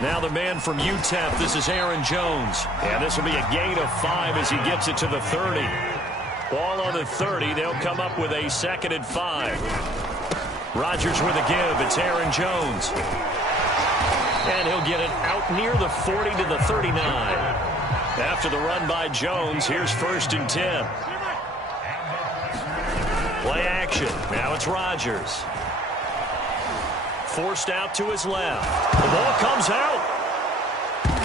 Now the man from UTEP, this is Aaron Jones. And this will be a gain of 5 as he gets it to the 30. Ball on the 30. They'll come up with a 2nd and 5. Rodgers with a give. It's Aaron Jones. And he'll get it out near the 40 to the 39. After the run by Jones, here's 1st and 10. Play action. Now it's Rodgers. Forced out to his left. The ball comes out.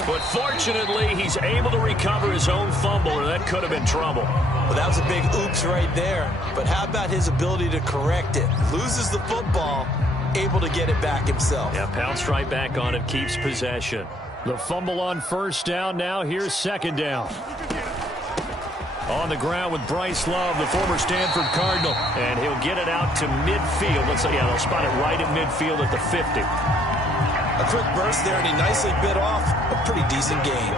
But fortunately, he's able to recover his own fumble, or that could have been trouble. Well, that was a big oops right there. But how about his ability to correct it? Loses the football, able to get it back himself. Yeah, pounced right back on it, keeps possession. The fumble on 1st down. Now here's 2nd down. On the ground with Bryce Love, the former Stanford Cardinal. And he'll get it out to midfield. Let's say, yeah, they'll spot it right at midfield at the 50. A quick burst there, and he nicely bit off a pretty decent gain.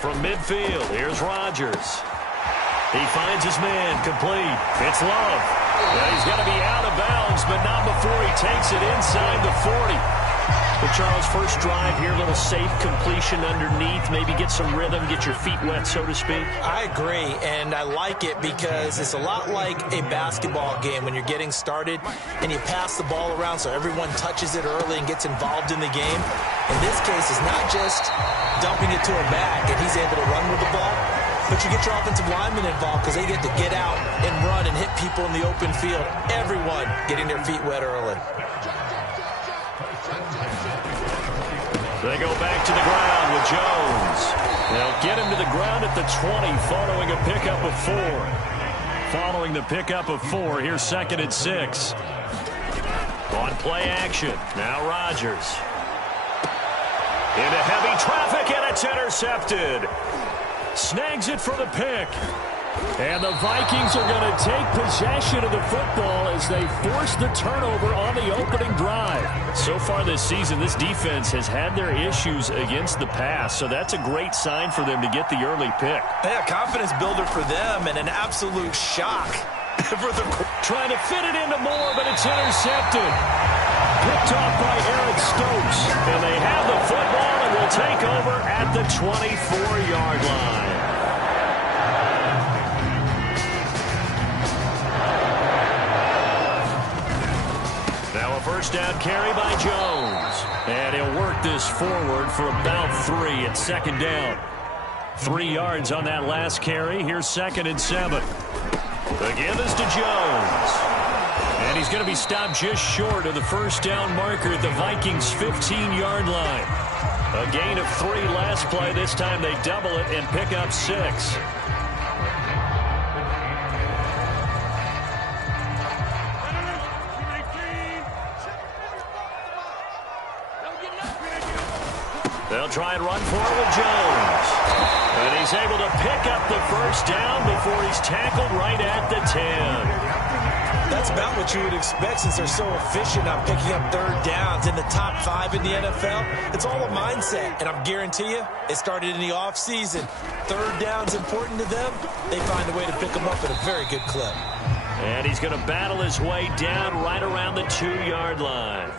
From midfield, here's Rodgers. He finds his man, complete. It's Love. Now he's got to be out of bounds, but not before he takes it inside the 40. Well, Charles, first drive here, a little safe completion underneath. Maybe get some rhythm, get your feet wet, so to speak. I agree, and I like it because it's a lot like a basketball game when you're getting started and you pass the ball around so everyone touches it early and gets involved in the game. In this case, it's not just dumping it to a back and he's able to run with the ball, but you get your offensive linemen involved because they get to get out and run and hit people in the open field. Everyone getting their feet wet early. They go back to the ground with Jones. They'll get him to the ground at the 20 following a pickup of 4. Following the pickup of 4, here's 2nd and 6. On play action, now Rodgers. Into heavy traffic, and it's intercepted. Snags it for the pick. And the Vikings are going to take possession of the football as they force the turnover on the opening drive. So far this season, this defense has had their issues against the pass, so that's a great sign for them to get the early pick. Yeah, confidence builder for them and an absolute shock. Trying to fit it into Moore, but it's intercepted. Picked off by Eric Stokes. And they have the football and will take over at the 24-yard line. Now a first down carry by Jones. And he'll work this forward for about 3 at 2nd down. 3 yards on that last carry. Here's 2nd and 7. The give is to Jones. And he's going to be stopped just short of the first down marker at the Vikings' 15-yard line. A gain of 3 last play. This time they double it and pick up 6. They'll try and run for it with Jones. And he's able to pick up the first down before he's tackled right at the 10. That's about what you would expect since they're so efficient on picking up 3rd downs in the top 5 in the NFL. It's all a mindset, and I guarantee you it started in the offseason. 3rd down's important to them. They find a way to pick them up at a very good clip. And he's going to battle his way down right around the 2-yard line.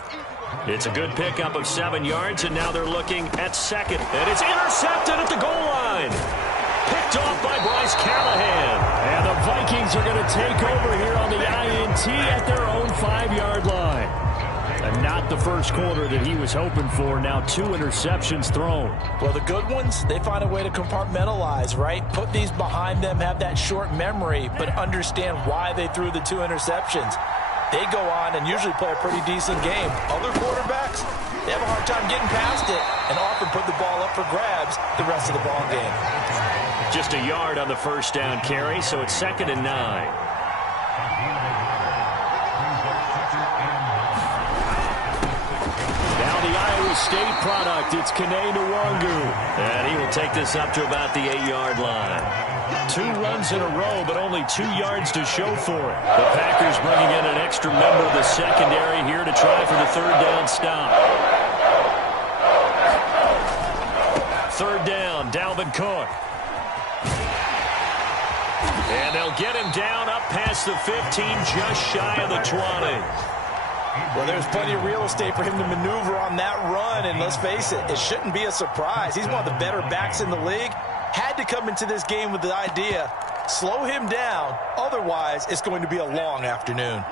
It's a good pickup of 7 yards, and now they're looking at 2nd. And it's intercepted at the goal line. Picked off by Bryce Callahan. And the Vikings are going to take over here on the INT at their own 5-yard line. And not the first quarter that he was hoping for. Now 2 interceptions thrown. Well, the good ones, they find a way to compartmentalize, right? Put these behind them, have that short memory, but understand why they threw the 2 interceptions. They go on and usually play a pretty decent game. Other quarterbacks, they have a hard time getting past it and often put the ball up for grabs the rest of the ball game. Just a yard on the first down carry, so it's 2nd and 9. Now the Iowa State product, it's Kene Nwangu. And he will take this up to about the 8-yard line. 2 runs in a row, but only 2 yards to show for it. The Packers bringing in an extra member of the secondary here to try for the 3rd down stop. Dalvin Cook. And they'll get him down up past the 15, just shy of the 20. Well, there's plenty of real estate for him to maneuver on that run, and let's face it, it shouldn't be a surprise. He's one of the better backs in the league. Had to come into this game with the idea, slow him down, otherwise it's going to be a long afternoon.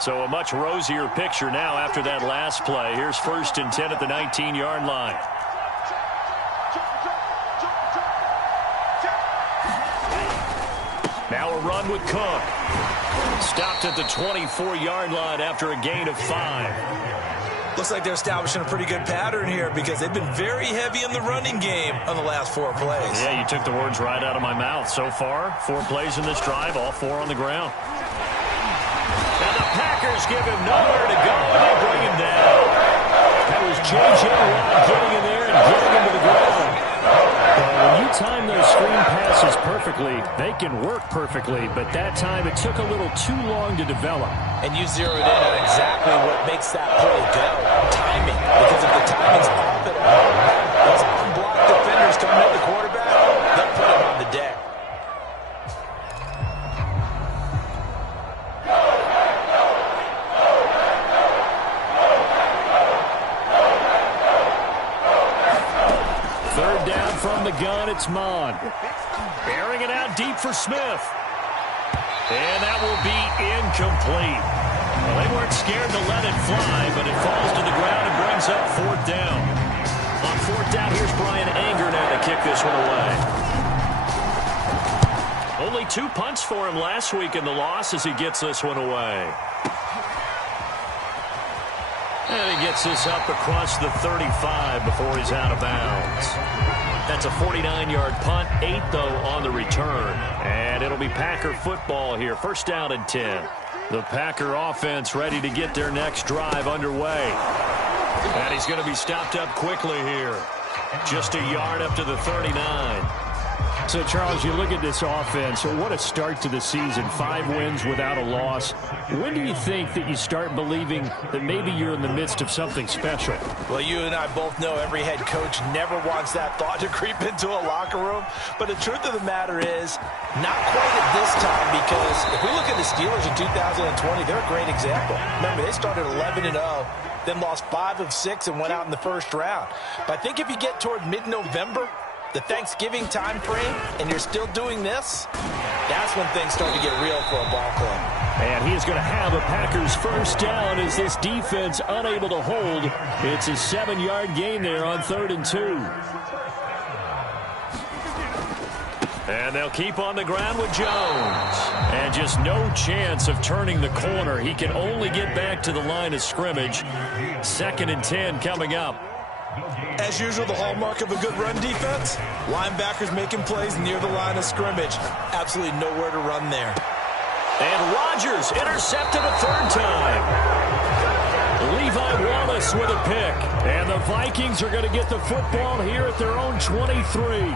So a much rosier picture now after that last play. Here's 1st and 10 at the 19-yard line. Now a run with Cook. Stopped at the 24-yard line after a gain of 5. Looks like they're establishing a pretty good pattern here because they've been very heavy in the running game on the last 4 plays. Yeah, you took the words right out of my mouth. So far, 4 plays in this drive, all 4 on the ground. And the Packers give him nowhere to go, and they bring him down. That was J.J. Watt getting in there and getting him to the ground. When you time those screen passes perfectly, they can work perfectly, but that time it took a little too long to develop. And you zeroed in on exactly what makes that play go. Timing. Because if the timing's off at all, those unblocked defenders coming at the quarterback, they'll put him on the deck. Third down from the gun, it's Mon. Bearing it out deep for Smith. And that will be incomplete. Well, they weren't scared to let it fly, but it falls to the ground and brings up 4th down. On 4th down, here's Brian Anger now to kick this one away. Only 2 punts for him last week in the loss as he gets this one away. And he gets this up across the 35 before he's out of bounds. That's a 49-yard punt, 8 though on the return. And it'll be Packer football here, 1st down and 10. The Packer offense ready to get their next drive underway. And he's going to be stopped up quickly here. Just a yard up to the 39. So, Charles, you look at this offense, what a start to the season. 5 wins without a loss. When do you think that you start believing that maybe you're in the midst of something special? Well, you and I both know every head coach never wants that thought to creep into a locker room. But the truth of the matter is, not quite at this time, because if we look at the Steelers in 2020, they're a great example. Remember, they started 11-0. Then lost 5 of 6 and went out in the 1st round. But I think if you get toward mid-November, the Thanksgiving time frame, and you're still doing this, that's when things start to get real for a ball club. And he's going to have a Packers 1st down as this defense unable to hold. It's a 7-yard gain there on 3rd and 2. And they'll keep on the ground with Jones. And just no chance of turning the corner. He can only get back to the line of scrimmage. 2nd and 10 coming up. As usual, the hallmark of a good run defense, linebackers making plays near the line of scrimmage. Absolutely nowhere to run there. And Rodgers intercepted a 3rd time. Levi Wallace with a pick. And the Vikings are going to get the football here at their own 23.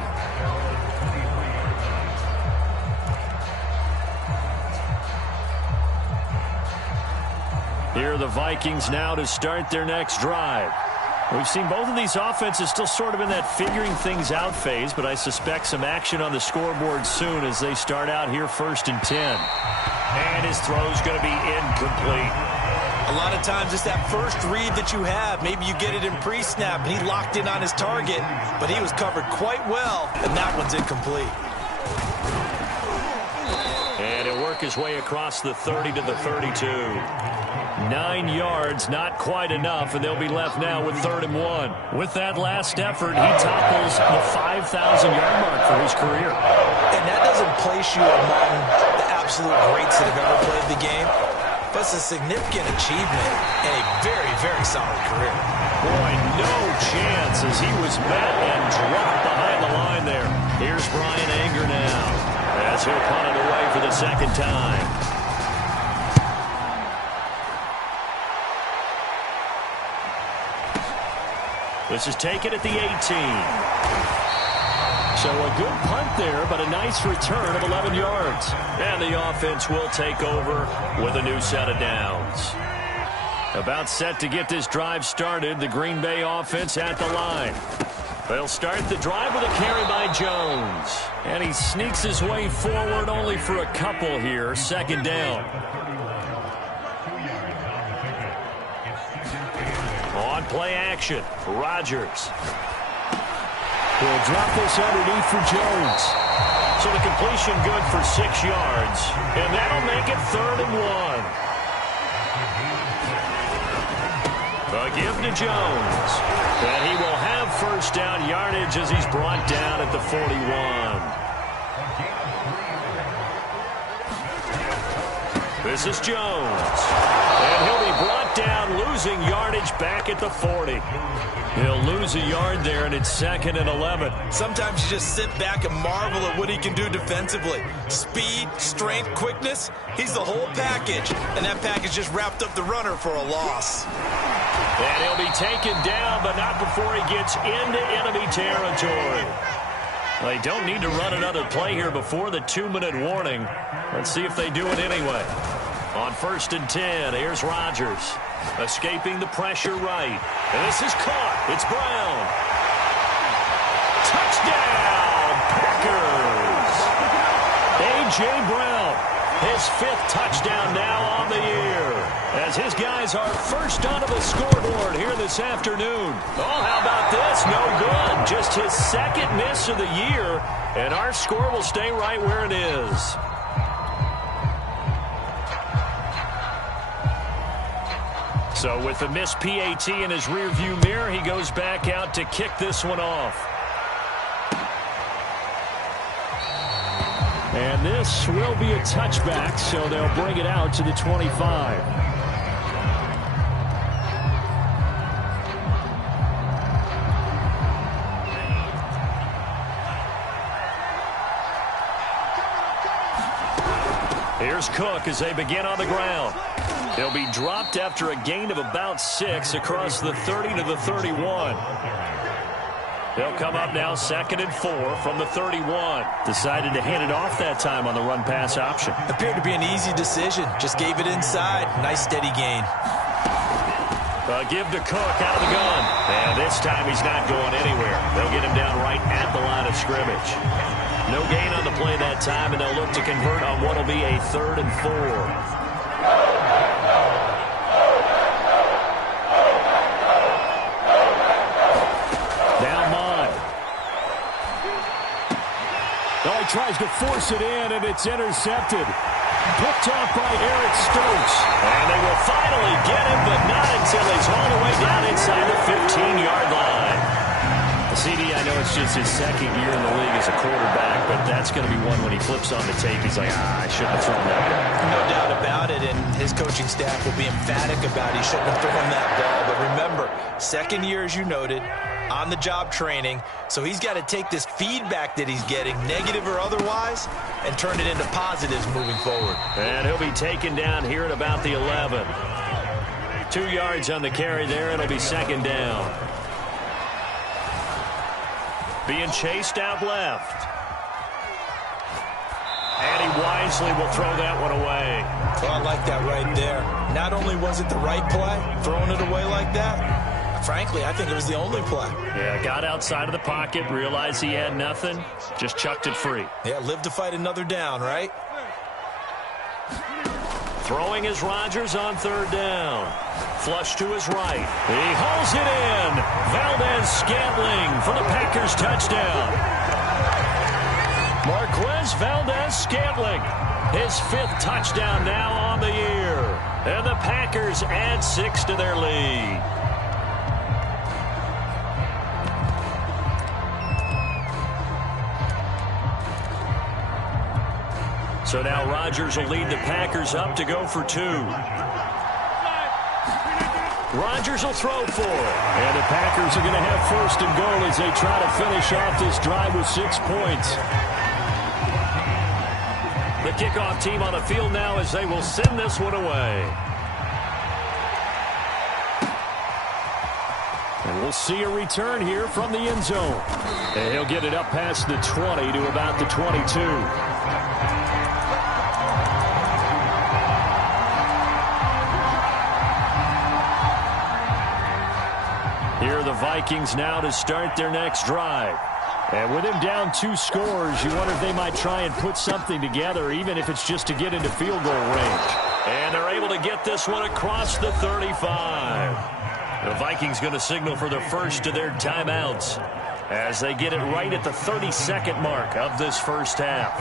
Here are the Vikings now to start their next drive. We've seen both of these offenses still sort of in that figuring things out phase, but I suspect some action on the scoreboard soon as they start out here 1st and 10. And his throw's going to be incomplete. A lot of times it's that first read that you have. Maybe you get it in pre-snap, and he locked in on his target, but he was covered quite well, and that one's incomplete. And he'll work his way across the 30 to the 32. 9 yards, not quite enough, and they'll be left now with 3rd and 1. With that last effort, he topples the 5,000-yard mark for his career. And that doesn't place you among the absolute greats that have ever played the game, but it's a significant achievement and a very, very solid career. Boy, no chance as he was met and dropped behind the line there. Here's Brian Anger now as he'll punt it away for the 2nd time. This is taken at the 18. So a good punt there, but a nice return of 11 yards. And the offense will take over with a new set of downs. About set to get this drive started, the Green Bay offense at the line. They'll start the drive with a carry by Jones. And he sneaks his way forward only for a couple here. Second down. On play action, Rodgers. He'll drop this underneath for Jones. So the completion good for 6 yards. And that'll make it 3rd and 1. A give to Jones. And he will have first down yardage as he's brought down at the 41. This is Jones. And he'll be brought down, losing yardage back at the 40. He'll lose a yard there, and it's 2nd and 11. Sometimes you just sit back and marvel at what he can do defensively. Speed, strength, quickness, he's the whole package. And that package just wrapped up the runner for a loss. And he'll be taken down, but not before he gets into enemy territory. They don't need to run another play here before the 2-minute warning. Let's see if they do it anyway. On 1st and 10, here's Rodgers. Escaping the pressure right. And this is caught. It's Brown. Touchdown, Packers. A.J. Brown, his 5th touchdown now on the year, as his guys are first onto the scoreboard here this afternoon. Oh, how about this? No good. Just his 2nd miss of the year, and our score will stay right where it is. So with the missed PAT in his rearview mirror, he goes back out to kick this one off. And this will be a touchback, so they'll bring it out to the 25. Here's Cook as they begin on the ground. He'll be dropped after a gain of about 6 across the 30 to the 31. They'll come up now 2nd and 4 from the 31. Decided to hand it off that time on the run-pass option. Appeared to be an easy decision. Just gave it inside. Nice steady gain. A give to Cook out of the gun. And this time he's not going anywhere. They'll get him down right at the line of scrimmage. No gain on the play that time, and they'll look to convert on what will be a 3rd and 4. Tries to force it in, and it's intercepted. Picked off by Eric Stokes. And they will finally get him, but not until he's all the way down inside the 15-yard line. The CD, I know it's just his 2nd year in the league as a quarterback, but that's going to be one when he flips on the tape. He's like, I shouldn't have thrown that ball. No doubt about it, and his coaching staff will be emphatic about he shouldn't have thrown that ball. But remember, 2nd year, as you noted, on-the-job training, so he's got to take this feedback that he's getting, negative or otherwise, and turn it into positives moving forward. And he'll be taken down here at about the 11. 2 yards on the carry there. It'll be 2nd down. Being chased out left. And he wisely will throw that one away. Well, I like that right there. Not only was it the right play, throwing it away like that, frankly, I think it was the only play. Yeah, got outside of the pocket, realized he had nothing, just chucked it free. Yeah, live to fight another down, right? Throwing is Rodgers on 3rd down. Flush to his right. He hauls it in. Valdez-Scantling for the Packers touchdown. Marquez Valdez-Scantling, his 5th touchdown now on the year. And the Packers add 6 to their lead. So now Rodgers will lead the Packers up to go for 2. Rodgers will throw for it. And the Packers are going to have 1st and goal as they try to finish off this drive with 6 points. The kickoff team on the field now as they will send this one away. And we'll see a return here from the end zone. And he'll get it up past the 20 to about the 22. Here are the the Vikings now to start their next drive. And with him down 2 scores, you wonder if they might try and put something together, even if it's just to get into field goal range. And they're able to get this one across the 35. The Vikings going to signal for the first of their timeouts as they get it right at the 32nd mark of this first half.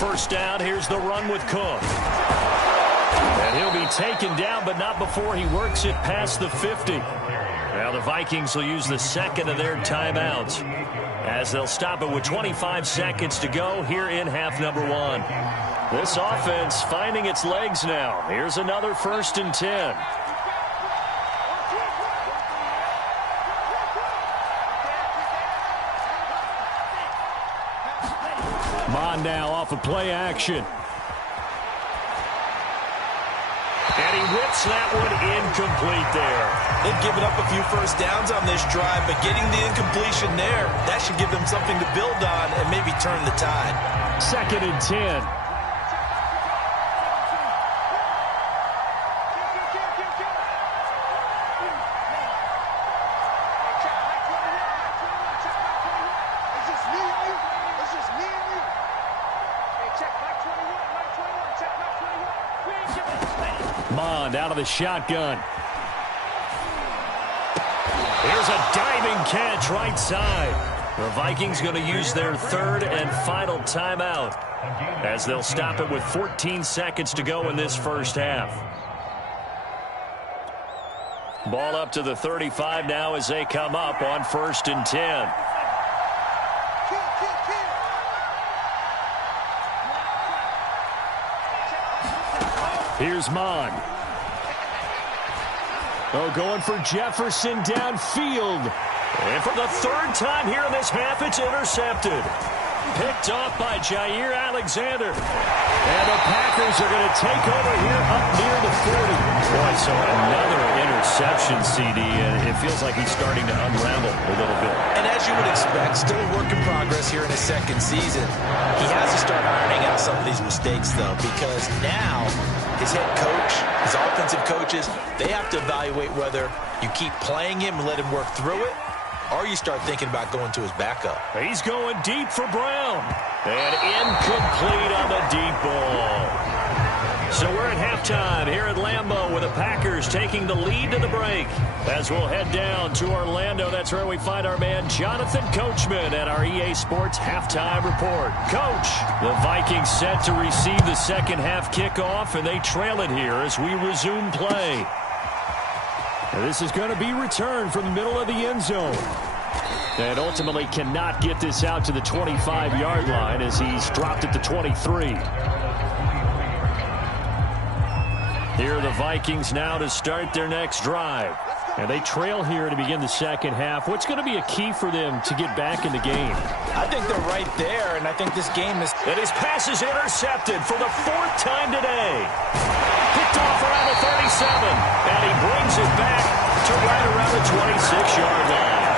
First down, here's the run with Cook. And he'll be taken down, but not before he works it past the 50. Now the Vikings will use the second of their timeouts as they'll stop it with 25 seconds to go here in half number 1. This offense finding its legs now. Here's another 1st and 10. Mon now off of play action. And he whips that one incomplete there. They've given up a few first downs on this drive, but getting the incompletion there, that should give them something to build on and maybe turn the tide. 2nd and 10. Mond out of the shotgun. Here's a diving catch right side. The Vikings going to use their 3rd and final timeout as they'll stop it with 14 seconds to go in this first half. Ball up to the 35 now as they come up on 1st and 10. Here's Mond. Oh, going for Jefferson downfield. And for the 3rd time here in this half, it's intercepted. Picked off by Jair Alexander. And the Packers are going to take over here up near the 40. Boy, so another interception, CD, and it feels like he's starting to unravel a little bit. And as you would expect, still a work in progress here in his 2nd season. He has to start ironing out some of these mistakes, though, because now his head coach, his offensive coaches, they have to evaluate whether you keep playing him and let him work through it, or you start thinking about going to his backup. He's going deep for Brown. And incomplete on the deep ball. So we're at halftime here at Lambeau with the Packers taking the lead to the break. As we'll head down to Orlando, that's where we find our man Jonathan Coachman at our EA Sports Halftime Report. Coach, the Vikings set to receive the second half kickoff, and they trail it here as we resume play. And this is going to be returned from the middle of the end zone. And ultimately cannot get this out to the 25-yard line as he's dropped at the 23. Here are the Vikings now to start their next drive. And they trail here to begin the second half. What's going to be a key for them to get back in the game? I think they're right there, and I think this game is... And his pass is intercepted for the 4th time today. Picked off around the 37, and he brings it back to right around the 26-yard line.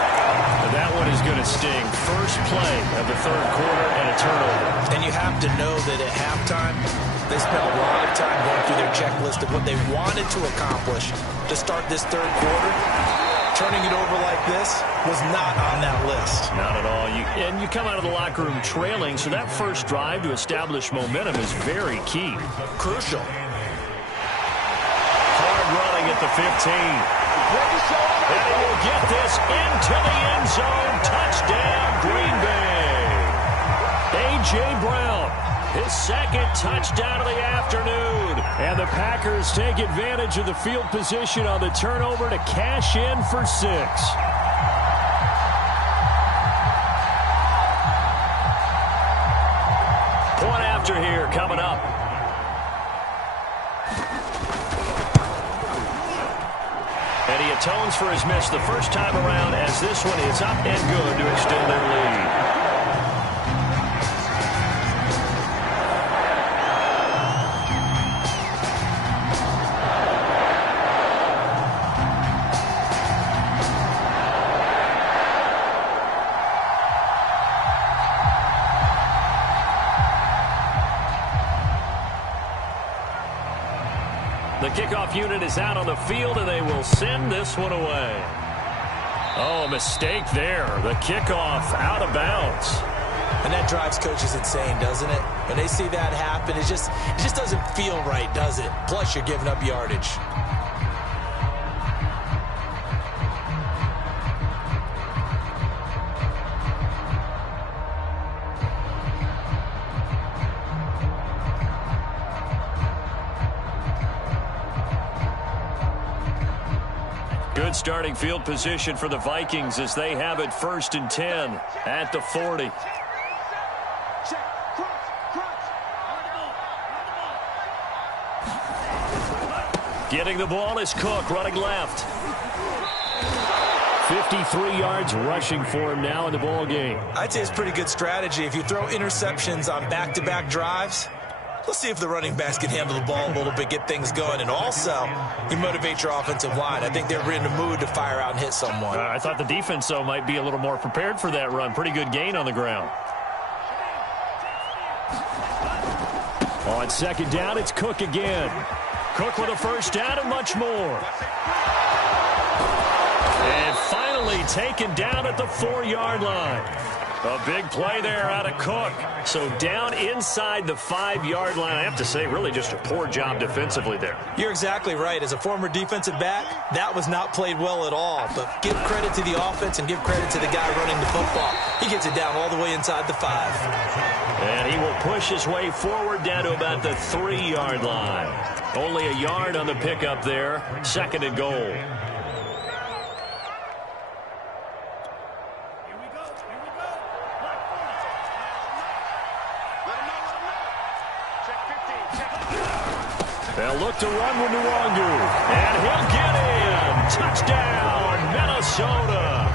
And that one is going to sting. First play of the 3rd quarter and a turnover. And you have to know that at halftime, they spent a lot of time going through their checklist of what they wanted to accomplish to start this 3rd quarter. Turning it over like this was not on that list. Not at all. And you come out of the locker room trailing, so that first drive to establish momentum is very key. Crucial. Hard running at the 15. And he will get this into the end zone. Touchdown, Green Bay. A.J. Brown, his 2nd touchdown of the afternoon. And the Packers take advantage of the field position on the turnover to cash in for 6. Point after here coming up. And he atones for his miss the first time around as this one is up and good to extend their lead. The kickoff unit is out on the field, and they will send this one away. Oh, a mistake there. The kickoff out of bounds. And that drives coaches insane, doesn't it? When they see that happen, it just doesn't feel right, does it? Plus, you're giving up yardage. Good starting field position for the Vikings as they have it 1st and 10 at the 40. Getting the ball is Cook, running left. 53 yards rushing for him now in the ball game. I'd say it's pretty good strategy. If you throw interceptions on back-to-back drives, let's see if the running backs can handle the ball a little bit, get things going. And also, you motivate your offensive line. I think they're in the mood to fire out and hit someone. I thought the defense, though, might be a little more prepared for that run. Pretty good gain on the ground. On 2nd down, it's Cook again. Cook with a 1st down and much more. And finally taken down at the 4-yard line. A big play there out of Cook. So down inside the 5-yard line. I have to say, really just a poor job defensively there. You're exactly right. As a former defensive back, that was not played well at all. But give credit to the offense and give credit to the guy running the football. He gets it down all the way inside the 5. And he will push his way forward down to about the 3-yard line. Only a yard on the pickup there. 2nd and goal. They'll look to run with Nwangu. And he'll get in. Touchdown, Minnesota.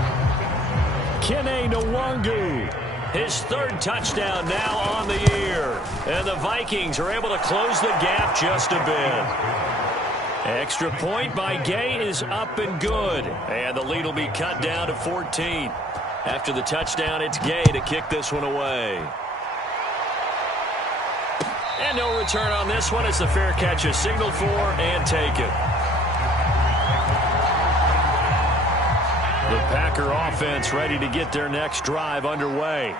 Kene Nwangu. His 3rd touchdown now on the year. And the Vikings are able to close the gap just a bit. Extra point by Gay is up and good. And the lead will be cut down to 14. After the touchdown, it's Gay to kick this one away. And no return on this one as the fair catch is signaled for and taken. The Packer offense ready to get their next drive underway.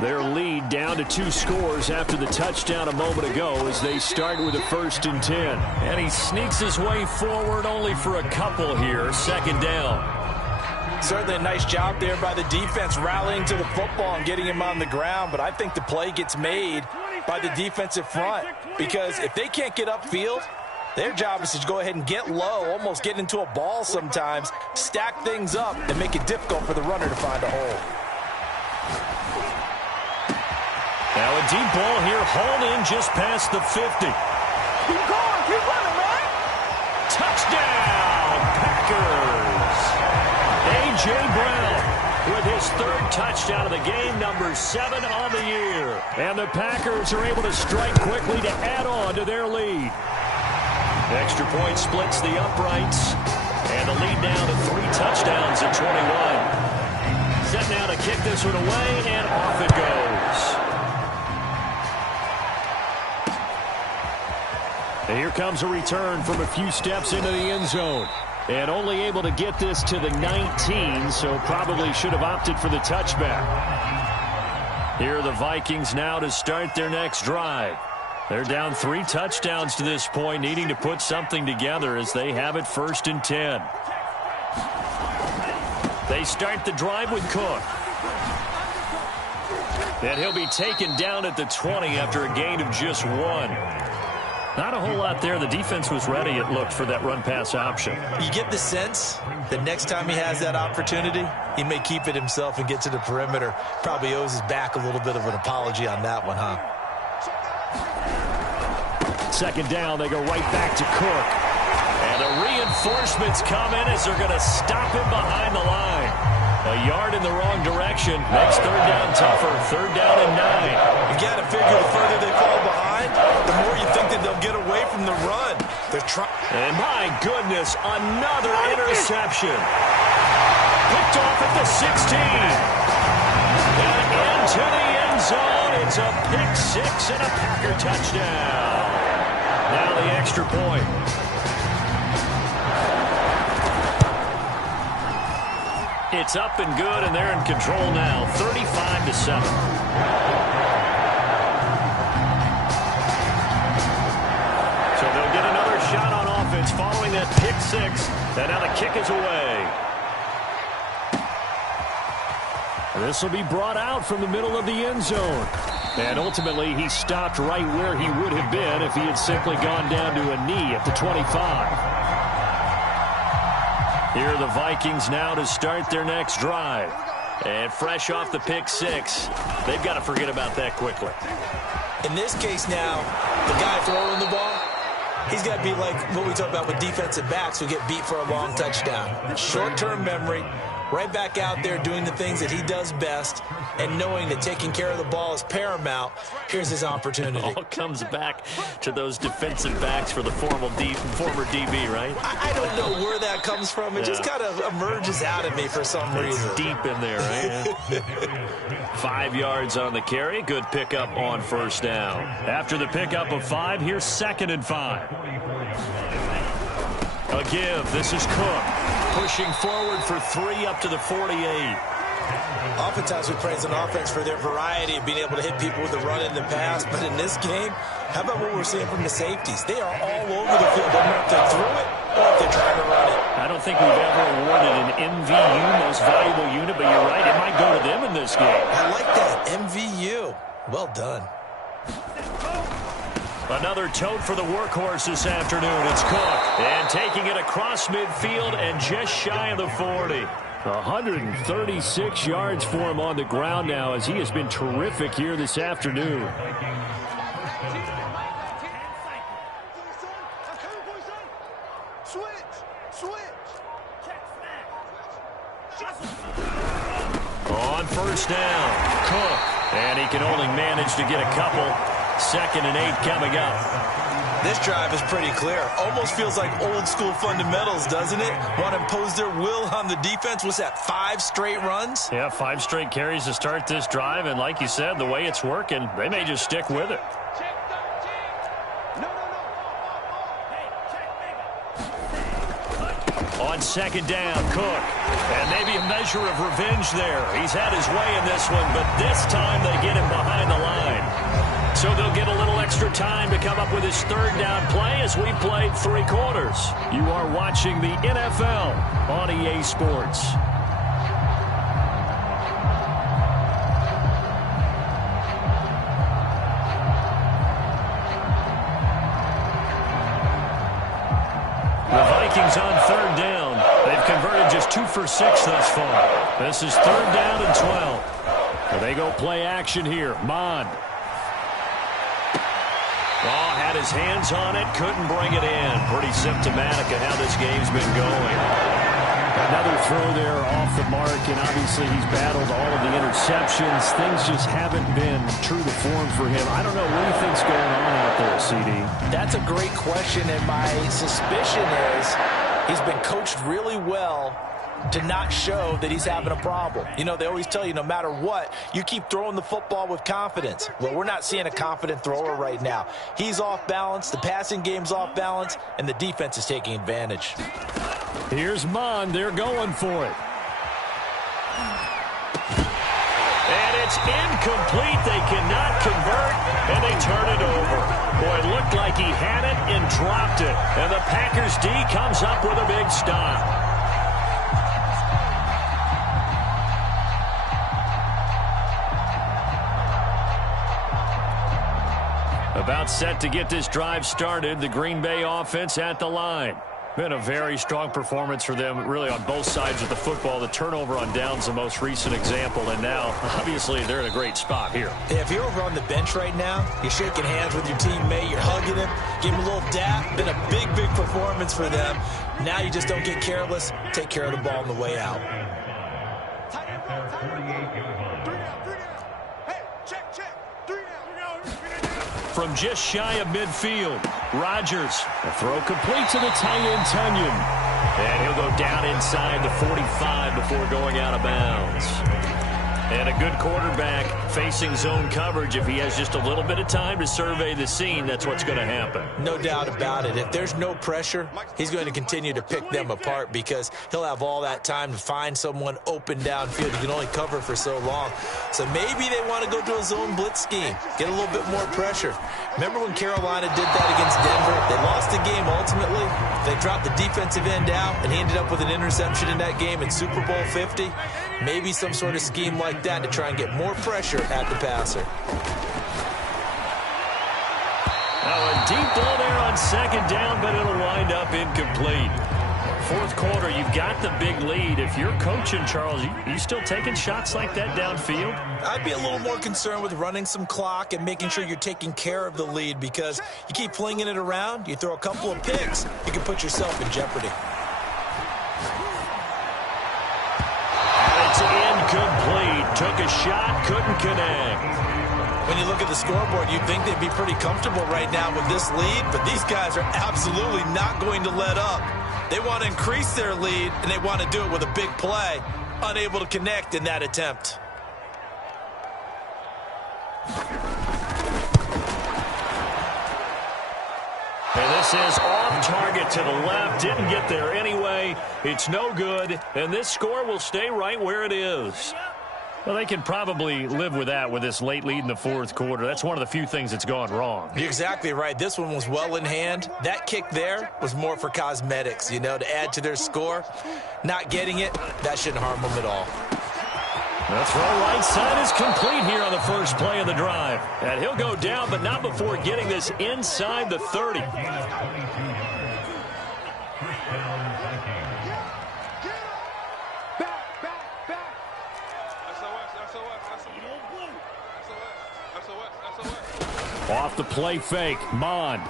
Their lead down to 2 scores after the touchdown a moment ago as they start with a 1st and 10. And he sneaks his way forward only for a couple here. 2nd down. Certainly a nice job there by the defense rallying to the football and getting him on the ground. But I think the play gets made by the defensive front, because if they can't get upfield, their job is to go ahead and get low, almost get into a ball sometimes, stack things up, and make it difficult for the runner to find a hole. Now a deep ball here, hauled in just past the 50. Keep going, keep running, man. Touchdown, Packers. A.J. Brown with his 3rd touchdown of the game, number 7 on the year. And the Packers are able to strike quickly to add on to their lead. Extra point splits the uprights. And the lead down to 3 touchdowns at 21. Set now to kick this one away, and off it goes. And here comes a return from a few steps into the end zone. And only able to get this to the 19, so probably should have opted for the touchback. Here are the Vikings now to start their next drive. They're down 3 touchdowns to this point, needing to put something together as they have it 1st and 10. They start the drive with Cook. And he'll be taken down at the 20 after a gain of just 1. Not a whole lot there. The defense was ready, it looked, for that run-pass option. You get the sense that next time he has that opportunity, he may keep it himself and get to the perimeter. Probably owes his back a little bit of an apology on that one, huh? 2nd down, they go right back to Cook. And the reinforcements come in as they're going to stop him behind the line. A yard in the wrong direction makes 3rd down tougher. 3rd down and 9. You got to figure the further they fall behind, the more you think that they'll get away from the run. They're trying. And my goodness, another interception. Picked off at the 16. And into the end zone. It's a pick 6 and a Packer touchdown. Now the extra point. It's up and good, and they're in control now, 35-7. So they'll get another shot on offense following that pick six, and now the kick is away. This will be brought out from the middle of the end zone. And ultimately, he stopped right where he would have been if he had simply gone down to a knee at the 25. Here are the Vikings now to start their next drive. And fresh off the pick six, they've got to forget about that quickly. In this case now, the guy throwing the ball, he's got to be like what we talk about with defensive backs who get beat for a long touchdown. Short-term memory, right back out there doing the things that he does best, and knowing that taking care of the ball is paramount. Here's his opportunity. All comes back to those defensive backs for the former DB, right? I don't know where that comes from. It just kind of emerges out of me for some reason. It's deep in there, right? 5 yards on the carry. Good pickup on first down. After the pickup of 5, here's 2nd and 5. A give. This is Cook. Pushing forward for 3 up to the 48. Oftentimes we praise an offense for their variety of being able to hit people with the run and the pass. But in this game, how about what we're seeing from the safeties? They are all over the field. Doesn't matter if they threw it or if they're trying to run it. I don't think we've ever awarded an MVU, most valuable unit, but you're right. It might go to them in this game. I like that. MVU. Well done. Another tote for the workhorse this afternoon. It's Cook. And taking it across midfield and just shy of the 40. 136 yards for him on the ground now, as he has been terrific here this afternoon. On first down, Cook. And he can only manage to get a couple. 2nd and 8 coming up. This drive is pretty clear. Almost feels like old school fundamentals, doesn't it? Want to impose their will on the defense. What's that, 5 straight runs? Yeah, 5 straight carries to start this drive. And like you said, the way it's working, they may just stick with it. On 2nd down, Cook. And maybe a measure of revenge there. He's had his way in this one, but this time they get him behind the line. So they'll get a little extra time to come up with his 3rd down play as we played 3 quarters. You are watching the NFL on EA Sports. The Vikings on 3rd down. They've converted just 2 for 6 thus far. This is 3rd down and 12. So they go play action here. Mond. Oh, had his hands on it, couldn't bring it in. Pretty symptomatic of how this game's been going. Another throw there off the mark, and obviously he's battled all of the interceptions. Things just haven't been true to form for him. I don't know, what do you think's going on out there, CD? That's a great question, and my suspicion is he's been coached really well to not show that he's having a problem. You know, they always tell you no matter what, you keep throwing the football with confidence. Well, we're not seeing a confident thrower right now. He's off balance, the passing game's off balance, and the defense is taking advantage. Here's Mond. They're going for it. And it's incomplete. They cannot convert, and they turn it over. Boy, it looked like he had it and dropped it. And the Packers D comes up with a big stop. About set to get this drive started. The Green Bay offense at the line. Been a very strong performance for them, really, on both sides of the football. The turnover on downs, the most recent example, and now, obviously, they're in a great spot here. Yeah, if you're over on the bench right now, you're shaking hands with your teammate, you're hugging him, give him a little dap. Been a big, big performance for them. Now you just don't get careless. Take care of the ball on the way out. From just shy of midfield, Rodgers. A throw complete to the tight end, Tunyon. And he'll go down inside the 45 before going out of bounds. And a good quarterback facing zone coverage, if he has just a little bit of time to survey the scene, that's what's going to happen. No doubt about it. If there's no pressure, he's going to continue to pick them apart because he'll have all that time to find someone open downfield. You can only cover for so long. So maybe they want to go to a zone blitz scheme, get a little bit more pressure. Remember when Carolina did that against Denver? They lost the game ultimately. They dropped the defensive end out, and he ended up with an interception in that game in Super Bowl 50. Maybe some sort of scheme like that to try and get more pressure at the passer. Now a deep ball there on second down, but it'll wind up incomplete. Fourth quarter, you've got the big lead. If you're coaching, Charles, you still taking shots like that downfield? I'd be a little more concerned with running some clock and making sure you're taking care of the lead because you keep flinging it around, you throw a couple of picks, you can put yourself in jeopardy. It's incomplete. Took a shot, couldn't connect. When you look at the scoreboard, you'd think they'd be pretty comfortable right now with this lead, but these guys are absolutely not going to let up. They want to increase their lead, and they want to do it with a big play. Unable to connect in that attempt. And this is off target to the left. Didn't get there anyway. It's no good, and this score will stay right where it is. Well, they can probably live with that with this late lead in the fourth quarter. That's one of the few things that's gone wrong. You're exactly right. This one was well in hand. That kick there was more for cosmetics, you know, to add to their score. Not getting it, that shouldn't harm them at all. The throw right side is complete here on the first play of the drive. And he'll go down, but not before getting this inside the 30. Off the play fake, Mond.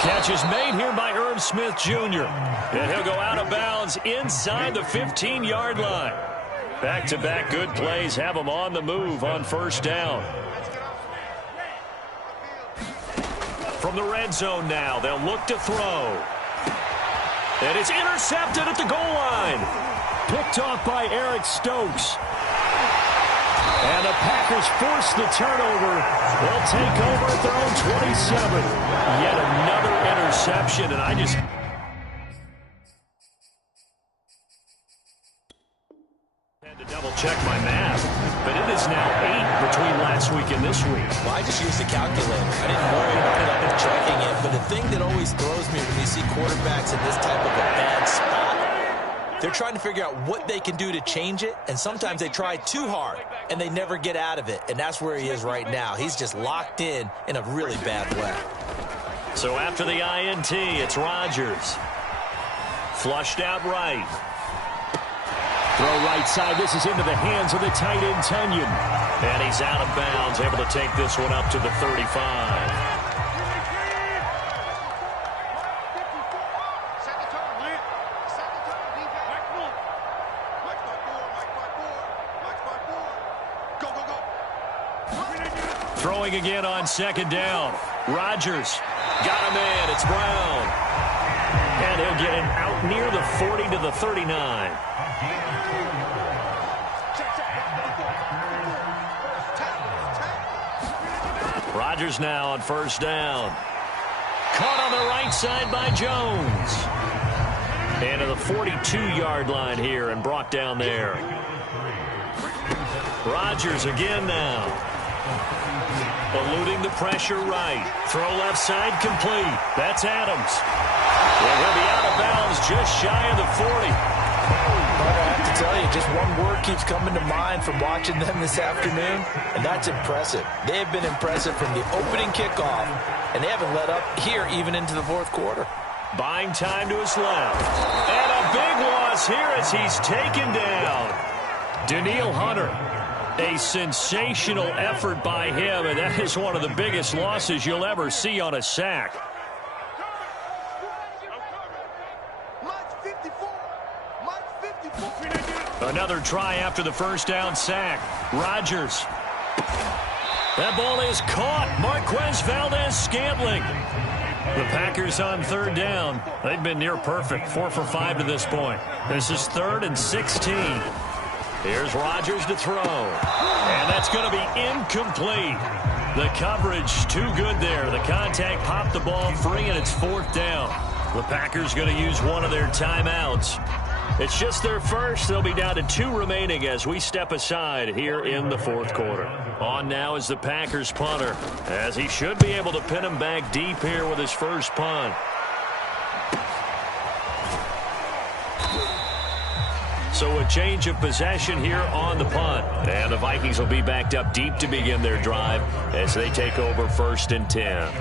Catch is made here by Irv Smith Jr. And he'll go out of bounds inside the 15-yard line. Back-to-back good plays have him on the move on first down. From the red zone now, they'll look to throw. And it's intercepted at the goal line. Picked off by Eric Stokes. And the Packers force the turnover. They'll take over at their own 27. Yet another interception, and I just... had to double-check my math, but it is now 8 between last week and this week. Well, I just used the calculator. I didn't worry about checking it, but the thing that always throws me when you see quarterbacks in this type of a bad spot, they're trying to figure out what they can do to change it, and sometimes they try too hard, and they never get out of it, and that's where he is right now. He's just locked in a really bad way. So after the INT, it's Rodgers. Flushed out right. Throw right side. This is into the hands of the tight end, Tunyon. And he's out of bounds, able to take this one up to the 35. Throwing again on second down. Rodgers got a man. It's Brown. And he'll get it out near the 40 to the 39. Rodgers now on first down. Caught on the right side by Jones. And to the 42-yard line here and brought down there. Rodgers again now. Eluding the pressure right. Throw left side complete. That's Adams. And he'll be out of bounds just shy of the 40. I have to tell you, just one word keeps coming to mind from watching them this afternoon, and that's impressive. They have been impressive from the opening kickoff, and they haven't let up here even into the fourth quarter. Buying time to his left. And a big loss here as he's taken down. Danielle Hunter. A sensational effort by him, and that is one of the biggest losses you'll ever see on a sack. Another try after the first down sack. Rodgers. That ball is caught. Marquez Valdez-Scantling. The Packers on third down. They've been near perfect. 4 for 5 to this point. This is 3rd and 16. Here's Rodgers to throw. And that's going to be incomplete. The coverage too good there. The contact popped the ball free, and it's 4th down. The Packers going to use one of their timeouts. It's just their first. They'll be down to 2 remaining as we step aside here in the 4th quarter. On now is the Packers punter, as he should be able to pin him back deep here with his first punt. So a change of possession here on the punt. And the Vikings will be backed up deep to begin their drive as they take over 1st and 10.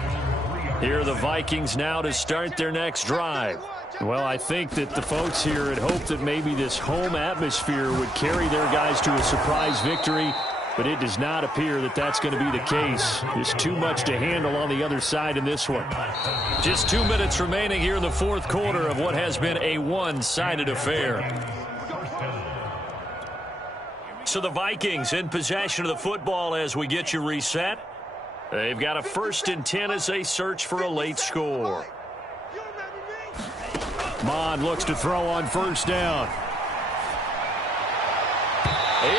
Here are the Vikings now to start their next drive. Well, I think that the folks here had hoped that maybe this home atmosphere would carry their guys to a surprise victory, but it does not appear that that's going to be the case. There's too much to handle on the other side in this one. Just 2 minutes remaining here in the 4th quarter of what has been a one-sided affair. So the Vikings in possession of the football as we get you reset. They've got a 1st and 10 as they search for a late score. Mond looks to throw on 1st down.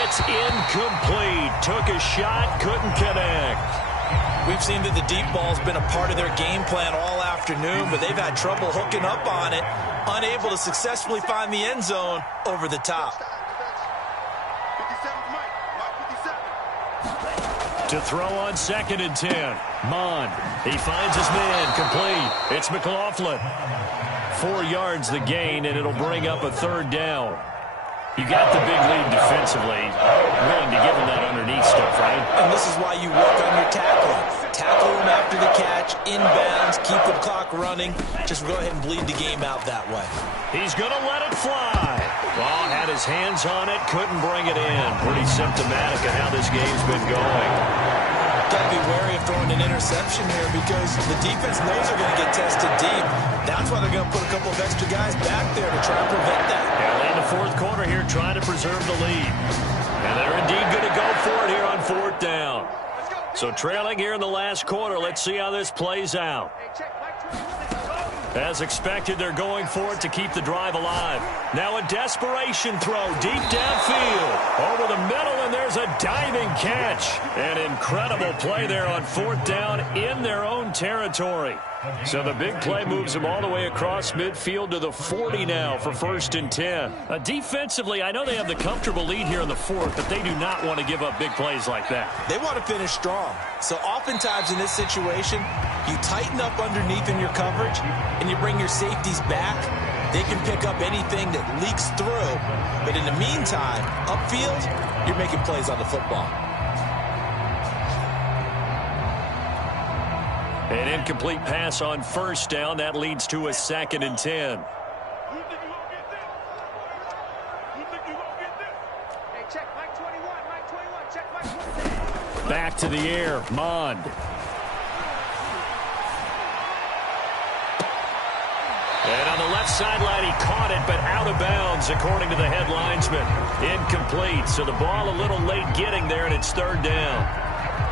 It's incomplete. Took a shot, couldn't connect. We've seen that the deep ball's been a part of their game plan all afternoon, but they've had trouble hooking up on it, unable to successfully find the end zone over the top. To throw on 2nd and 10. Mond, he finds his man, complete. It's McLaughlin. 4 yards the gain, and it'll bring up a 3rd down. You got the big lead defensively. Willing to give him that underneath stuff, right? And this is why you work on your tackling. Tackle him after the catch, inbounds, keep the clock running. Just go ahead and bleed the game out that way. He's going to let it fly. Well, had his hands on it, couldn't bring it in. Pretty symptomatic of how this game's been going. Got to be wary of throwing an interception here because the defense knows they're going to get tested deep. That's why they're going to put a couple of extra guys back there to try and prevent that. Yeah, in the 4th quarter here, trying to preserve the lead. And they're indeed going to go for it here on 4th down. So trailing here in the last quarter, let's see how this plays out. As expected, they're going for it to keep the drive alive. Now a desperation throw deep downfield. Over the middle, and there's a diving catch. An incredible play there on 4th down in their own territory. So the big play moves them all the way across midfield to the 40 now for 1st and 10. Defensively, I know they have the comfortable lead here in the 4th, but they do not want to give up big plays like that. They want to finish strong. So oftentimes in this situation, you tighten up underneath in your coverage, and you bring your safeties back. They can pick up anything that leaks through. But in the meantime, upfield, you're making plays on the football. An incomplete pass on 1st down. That leads to a 2nd and 10. Back to the air, Mond. And on the left sideline, he caught it, but out of bounds, according to the head linesman. Incomplete, so the ball a little late getting there, and it's 3rd down.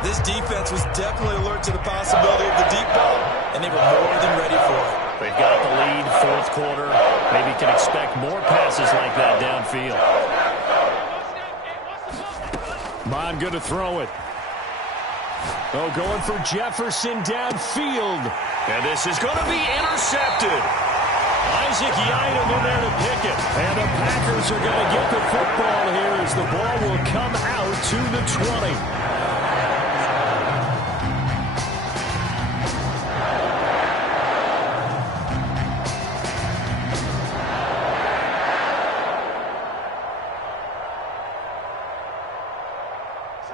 This defense was definitely alert to the possibility of the deep ball, and they were more than ready for it. They've got the lead, 4th quarter. Maybe can expect more passes like that downfield. Mond going to throw it. Oh, going for Jefferson downfield. And this is going to be intercepted. Isaac Yiadom in there to pick it. And the Packers are going to get the football here as the ball will come out to the 20.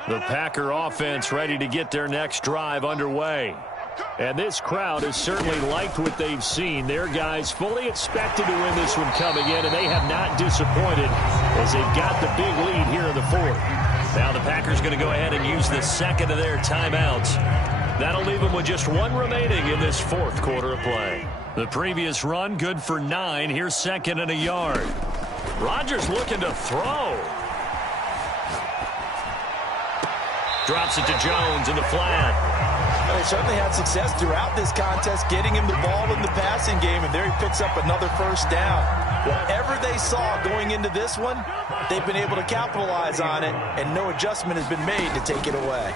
The Packer offense ready to get their next drive underway. And this crowd has certainly liked what they've seen. Their guys fully expected to win this one coming in, and they have not disappointed as they've got the big lead here in the 4th. Now the Packers going to go ahead and use the 2nd of their timeouts. That'll leave them with just 1 remaining in this 4th quarter of play. The previous run good for 9. Here's 2nd and a yard. Rodgers looking to throw. Drops it to Jones in the flat. Well, they certainly had success throughout this contest, getting him the ball in the passing game, and there he picks up another 1st down. Whatever they saw going into this one, they've been able to capitalize on it, and no adjustment has been made to take it away.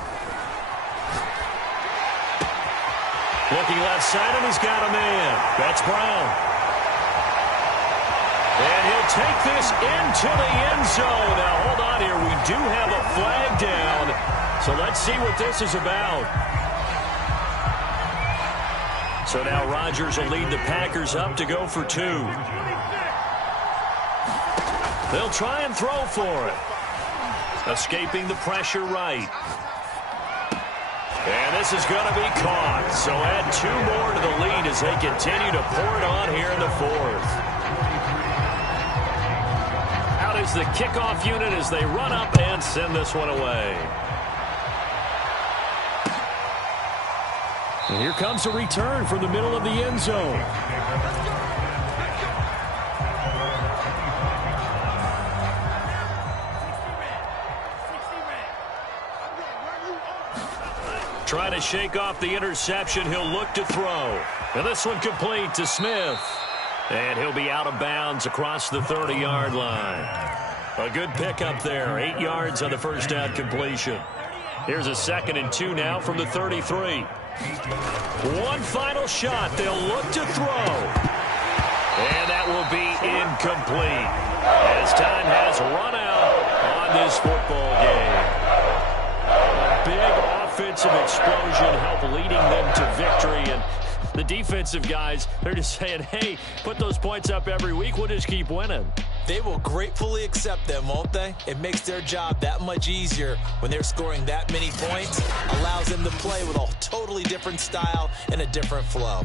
Looking left side, and he's got a man. That's Brown. And he'll take this into the end zone. Now, hold on here. We do have a flag down. So let's see what this is about. So now Rodgers will lead the Packers up to go for 2. They'll try and throw for it. Escaping the pressure right. And this is going to be caught. So add 2 more to the lead as they continue to pour it on here in the 4th. Out is the kickoff unit as they run up and send this one away. And here comes a return from the middle of the end zone. Trying to shake off the interception. He'll look to throw. And this one complete to Smith. And he'll be out of bounds across the 30-yard line. A good pickup there. 8 yards on the first down completion. Here's a 2nd and 2 now from the 33. One final shot. They'll look to throw. And that will be incomplete as time has run out on this football game. Big offensive explosion help leading them to victory. And the defensive guys, they're just saying, hey, put those points up every week. We'll just keep winning. They will gratefully accept them, won't they? It makes their job that much easier when they're scoring that many points. Allows them to play with a totally different style and a different flow.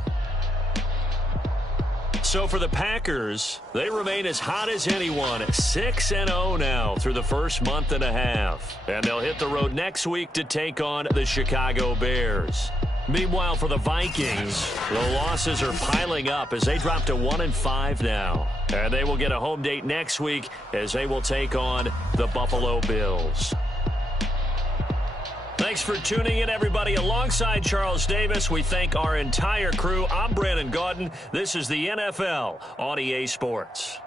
So for the Packers, they remain as hot as anyone, 6-0 now through the first month and a half. And they'll hit the road next week to take on the Chicago Bears. Meanwhile, for the Vikings, the losses are piling up as they drop to 1-5 now. And they will get a home date next week as they will take on the Buffalo Bills. Thanks for tuning in, everybody. Alongside Charles Davis, we thank our entire crew. I'm Brandon Gaudin. This is the NFL on EA Sports.